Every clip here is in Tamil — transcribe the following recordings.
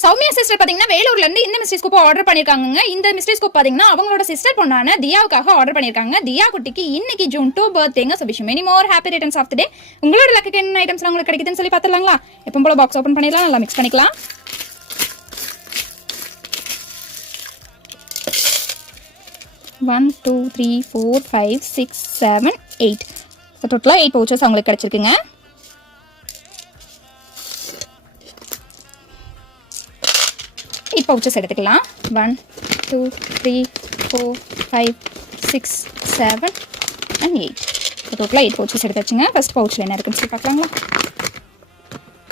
சௌமியா சிஸ்டர் பாத்தீங்கன்னா வேலூர்ல இருந்து இந்த மிஸ்ட்ரி ஸ்கூப் ஆர்டர் பண்ணிருக்காங்க. இந்த மிஸ்ட்ரி ஸ்கூப் பாத்தீங்கன்னா அவங்களோட சிஸ்டர் பொண்ணான தியாவுக்காக ஆர்டர் பண்ணிருக்காங்க. தியா குட்டிக்கு இன்னைக்கு June 2 பர்த்டேங்க. So wish many more happy returns of the day. உங்களோட லக்கு என்ன ஐட்டம்ஸ் உங்களுக்கு கிடைக்குதுன்னு சொல்லி பாத்துறலாங்களா? எப்பவும் போல பாக்ஸ் ஓபன் பண்ணிடலாம், நல்லா மிக்ஸ் பண்ணிக்கலாம். One, 2, 3, 4, 5, 6, 7, 8. டோட்டலா 8 பவுச்சஸ் உங்களுக்கு கிடைச்சிருக்குங்க. பவுச்சஸ் எடுத்துக்கலாம். 1, 2, 3, 4, 5, 6, 7 and 8. டோட்டலாக 8 பவுச்சஸ் எடுத்தாச்சுங்க. ஃபர்ஸ்ட் பவுச்சில் என்ன இருக்குன்னு சொல்லி பார்க்கலாங்களா?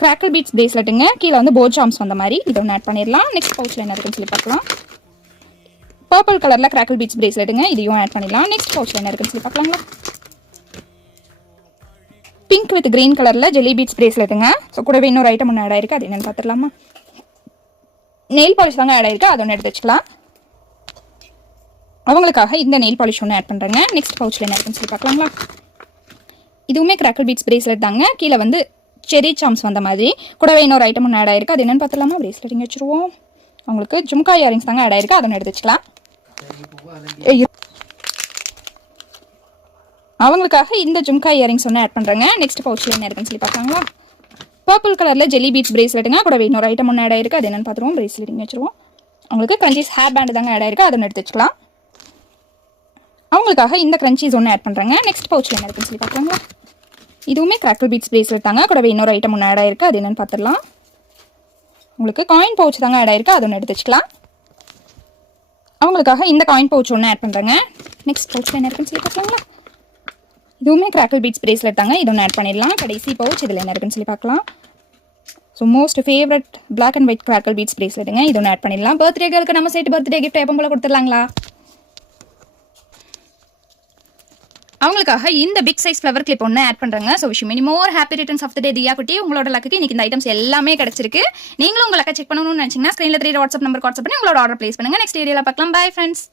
Crackle beads பிரேஸ்லெட்டுங்க. கீழே வந்து போர்ட் சாம்ஸ் வந்த மாதிரி இதை ஒன்று ஆட் பண்ணிடலாம். நெக்ஸ்ட் பவுச்சில் என்ன இருக்குன்னு சொல்லி பார்க்கலாம். பர்பிள் கலரில் கிராக்கிள் பீட்ஸ் பிரேஸ்லெட்டுங்க. இதையும் ஆட் பண்ணிடலாம். நெக்ஸ்ட் பவுச்சில் என்ன இருக்குன்னு சொல்லி பார்க்கலாங்களா? பிங்க் வித் கிரீன் கலரில் ஜெல்லி பீட்ஸ் பிரேஸ்லெட்டுங்க. ஸோ கூடவே இன்னொரு ஐட்டம் ஒன்று ஆட் ஆயிருக்கு, அது என்னென்னு பார்த்துடலாமா? நெயில் பாலிஷ் தாங்க ஆட் ஆயிருக்கு, அது ஒன்று எடுத்து வச்சுக்கலாம். அவங்களுக்காக இந்த நெயில் பாலிஷ் ஒன்று ஆட் பண்ணுறேங்க. நெக்ஸ்ட் பவுச்சில் என்ன இருக்குன்னு சொல்லி பார்க்கலாங்களா? இதுவுமே கிராக்கிள் பீட்ஸ் பிரேஸ்லெட் தாங்க. கீழே வந்து செரி சாம்ஸ் வந்த மாதிரி கூடவே இன்னொரு ஐட்டம் ஒன்று ஆட் ஆயிருக்கு, அது என்னென்னு பார்த்துலாமா? பிரேஸ்லெட் இங்கே வச்சுருவோம். அவங்களுக்கு ஜும்கா இயரிங்ஸ் தாங்க ஆட் ஆயிருக்கு, அதை ஒன்று எடுத்து வச்சுக்கலாம். அவங்களுக்காக இந்த ஜும்கா இயரிங்ஸ் ஒன்று ஆட் பண்ணுறேங்க. நெக்ஸ்ட் பவுச்சில் என்ன இருக்குன்னு சொல்லி பார்க்கலாங்களா? பர்பிள் கலரில் ஜெல்லி பீட்ஸ் பிரேஸ்லெட்டுங்க. கூட இன்னொரு ஐட்டம் ஒன்று ஆட் ஆயிருக்கு, அது என்னென்னு பார்த்துருவோம். பிரேஸ்லெட்டிங் வச்சுருவோம். அவங்களுக்கு கிரன்ச்சீஸ் ஹேர் பேண்ட் தாங்க ஆட் ஆயிருக்கு, அதை ஒன்று எடுத்து வச்சுக்கலாம். அவங்களுக்காக இந்த கிரன்ச்சீஸ் ஒன்று ஆட் பண்ணுறாங்க. நெக்ஸ்ட் பவுச்சில் என்ன இருக்குன்னு சொல்லி பார்க்கலாங்களா? இதுவுமே கிராக்கிள் பீட்ஸ் பிரேஸ்லெட் தாங்க. கூட இன்னொரு ஐட்டம் ஒன்று ஆட் ஆயிருக்கு, அது என்னென்னு பார்த்துடலாம். உங்களுக்கு காயின் பவுச் தாங்க ஆட் ஆயிருக்கு, அது ஒன்று எடுத்து வச்சுக்கலாம். அவங்களுக்காக இந்த காயின் பவுச் ஒன்று ஆட் பண்ணுறாங்க. நெக்ஸ்ட் பவுச்சில் என்ன இருக்குன்னு சொல்லி பார்க்கலாங்களா? இதுவுமே கிராக்கிள் பீட்ஸ் பிரேஸ்லெட் தாங்க, இது ஒன்று ஆட் பண்ணிடலாம். கடைசி பவுச் இதில் என்ன இருக்குன்னு சொல்லி பார்க்கலாம். So most favourite black and white crackle beads பிரேஸ்லெட்டுங்க, இது ஒன்று ஆட் பண்ணிடலாம். பர்த்டே கேர்ளுக்கு நம்ம சேர்த்து பர்த்டே கிஃப்ட் எப்போ போல கொடுத்துடலாங்களா? அவங்களுக்காக இந்த பிக் சைஸ் ஃப்ளவர் கிளிப் ஒன்று ஆட் பண்ணுறாங்க. So wish many more happy returns of the day Diya குட்டி. உங்களோட லக்குக்கு இன்னைக்கு இந்த ஐட்டம்ஸ் எல்லாமே கிடைச்சிருக்கு. நீங்களும் உங்கள் லக்கை செக் பண்ணணும்னு நினச்சிங்கன்னா ஸ்க்ரீனில் 3 வாட்ஸ்அப் நம்பர் வாட்ஸ்அப் பண்ணி உங்களோட ஆர்டர் பிளேஸ் பண்ணுங்கள். நெக்ஸ்ட் வீடியோவில் பார்க்கலாம். Bye friends.